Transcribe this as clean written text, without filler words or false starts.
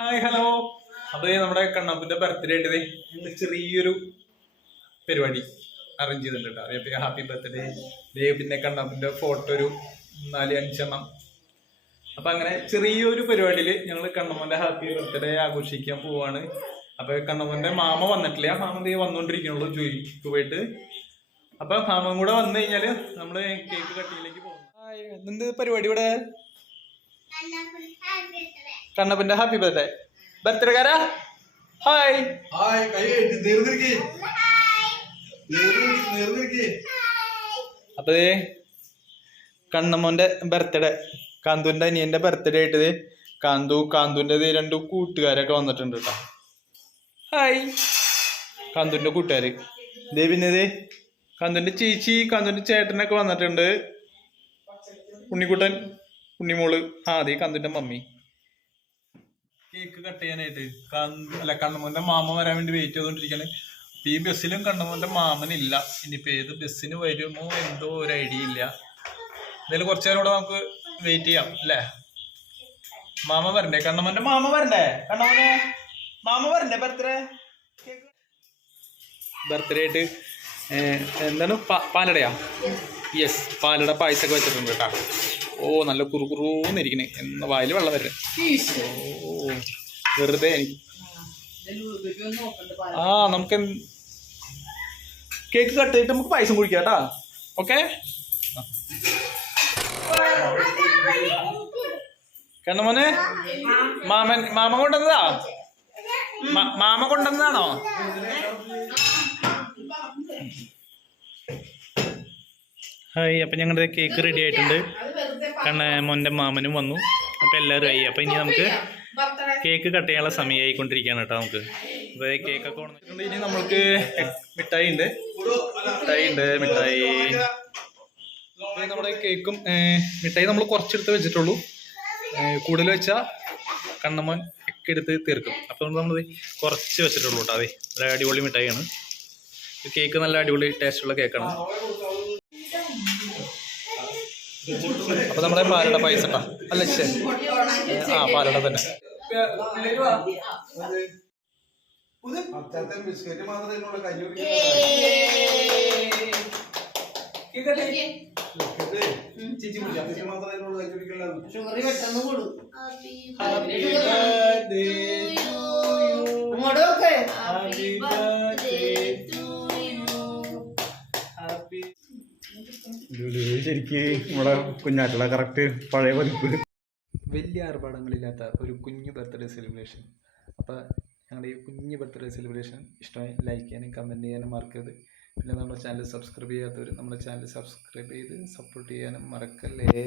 Hi hello. അത് നമ്മുടെ കണ്ണപ്പന്റെ birthday ആയിട്ട് ഇന്ന് ചെറിയൊരു പരിപാടി അറേഞ്ച് ചെയ്തിട്ടുണ്ട് കേട്ടോ. ഹാപ്പി ബർത്ത്ഡേ പിന്നെ കണ്ണപ്പന്റെ ഫോട്ടോ ഒരു 4-5 അപ്പൊ അങ്ങനെ ചെറിയൊരു പരിപാടിയില് ഞങ്ങൾ കണ്ണമ്മന്റെ ഹാപ്പി ബർത്ത്ഡേ ആഘോഷിക്കാൻ പോവാണ്. അപ്പൊ കണ്ണമ്മന്റെ മാമ വന്നിട്ടില്ല, മാമ ദേ വന്നോണ്ടിരിക്കണുള്ളൂ പോയിട്ട്. അപ്പൊ മാമൻ കൂടെ വന്നു കഴിഞ്ഞാല് നമ്മള് കേക്ക് കട്ടിയിലേക്ക് പോകും. എന്ത് പരിപാടി ഇവിടെ? കണ്ണപ്പന്റെ ഹാപ്പി ബർത്ത്ഡേ. ബർത്ത്ഡേക്കാരാ ഹായ് അപ്പൊ കണ്ണമ്മന്റെ ബർത്ത്ഡേ, കാന്തുവിന്റെ അനിയന്റെ ബർത്ത്ഡേ ആയിട്ട് കാന്തുവിന്റെ 2 കൂട്ടുകാരൊക്കെ വന്നിട്ടുണ്ട് കേട്ടോ. ഹായ് കാന്തുവിന്റെ കൂട്ടുകാര്. പിന്നെ കാന്തുവിന്റെ ചേച്ചി, കാന്തുവിന്റെ ചേട്ടനൊക്കെ വന്നിട്ടുണ്ട്. ഉണ്ണിക്കുട്ടൻ, ഉണ്ണിമോള്, അതെ കാന്തുവിന്റെ മമ്മി. കേക്ക് കട്ട് ചെയ്യാനായിട്ട് കണ്ണമ്മന്റെ മാമ വരാൻ വേണ്ടി വെയിറ്റ് ചെയ്തോണ്ടിരിക്കാണ്. ഈ ബസ്സിലും കണ്ണമ്മന്റെ മാമനില്ല. ഇനിയിപ്പോ ഏത് ബസ്സിന് വരുമോ എന്തോ ഒരു ഐഡിയ ഇല്ല. എന്തായാലും കുറച്ചു നേരം കൂടെ നമുക്ക് വെയിറ്റ് ചെയ്യാം അല്ലേ? മാമ വരണ്ടേ? കണ്ണമ്മന്റെ മാമ വരണ്ടേ? കണ്ണമ്മന്റെ മാമ വരണ്ടേ? ബർത്ത്ഡേ ആയിട്ട് എന്താണ് പാലടയാ? യെസ്, പാലട പായസൊക്കെ വെച്ചിട്ടുണ്ട് കേട്ടാ. ഓ നല്ല കുറുകുറൂന്നിരിക്കണേ, എന്ന വായിൽ വെള്ളം വരെ. ഓ വെറുതെ നമുക്ക് കേക്ക് കട്ട് ചെയ്തിട്ട് നമുക്ക് പായസം കുടിക്കാം കേട്ടാ. ഓക്കെ കണ്ണമോനെ, മാമ കൊണ്ടുവന്നതാ? മാമ കൊണ്ടുവന്നതാണോ? ഹായ്. അപ്പം ഞങ്ങളുടെ കേക്ക് റെഡി ആയിട്ടുണ്ട്. മോൻ്റെ മാമനും വന്നു. അപ്പം എല്ലാവരും ആയി. അപ്പം ഇനി നമുക്ക് കേക്ക് കട്ട് ചെയ്യാനുള്ള സമയമായിക്കൊണ്ടിരിക്കുകയാണ് കേട്ടോ. നമുക്ക് അപ്പോൾ കേക്കൊക്കെ വന്നിട്ടുണ്ട്. ഇനി നമ്മൾക്ക് മിഠായി ഉണ്ട്. നമ്മുടെ കേക്കും മിഠായി നമ്മൾ കുറച്ചെടുത്ത് വെച്ചിട്ടുള്ളൂ. കൂടുതൽ വെച്ചാൽ കണ്ണമ്മൻ ഒക്കെ എടുത്ത് തീർക്കും. അപ്പം നമ്മൾ കുറച്ച് വെച്ചിട്ടുള്ളൂ കേട്ടോ. അതെ, ഒരു അടിപൊളി മിഠായിയാണ്. കേക്ക് നല്ല അടിപൊളി ടേസ്റ്റുള്ള കേക്കാണ്. അപ്പൊ നമ്മുടെ പാലട പായസം അല്ല, പാലട തന്നെ. ശരിക്ക് നമ്മുടെ കുഞ്ഞാറ്റുള്ള കറക്റ്റ് പഴയ പതിപ്പ്. വലിയ ആർഭാടങ്ങളില്ലാത്ത ഒരു കുഞ്ഞു ബർത്ത്ഡേ സെലിബ്രേഷൻ. അപ്പോൾ ഞങ്ങളുടെ ഈ കുഞ്ഞു ബർത്ത്ഡേ സെലിബ്രേഷൻ ഇഷ്ടമായി ലൈക്ക് ചെയ്യാനും കമൻറ്റ് ചെയ്യാനും മറക്കരുത്. പിന്നെ നമ്മുടെ ചാനൽ സബ്സ്ക്രൈബ് ചെയ്യാത്തവർ നമ്മുടെ ചാനൽ സബ്സ്ക്രൈബ് ചെയ്ത് സപ്പോർട്ട് ചെയ്യാനും മറക്കല്ലേ.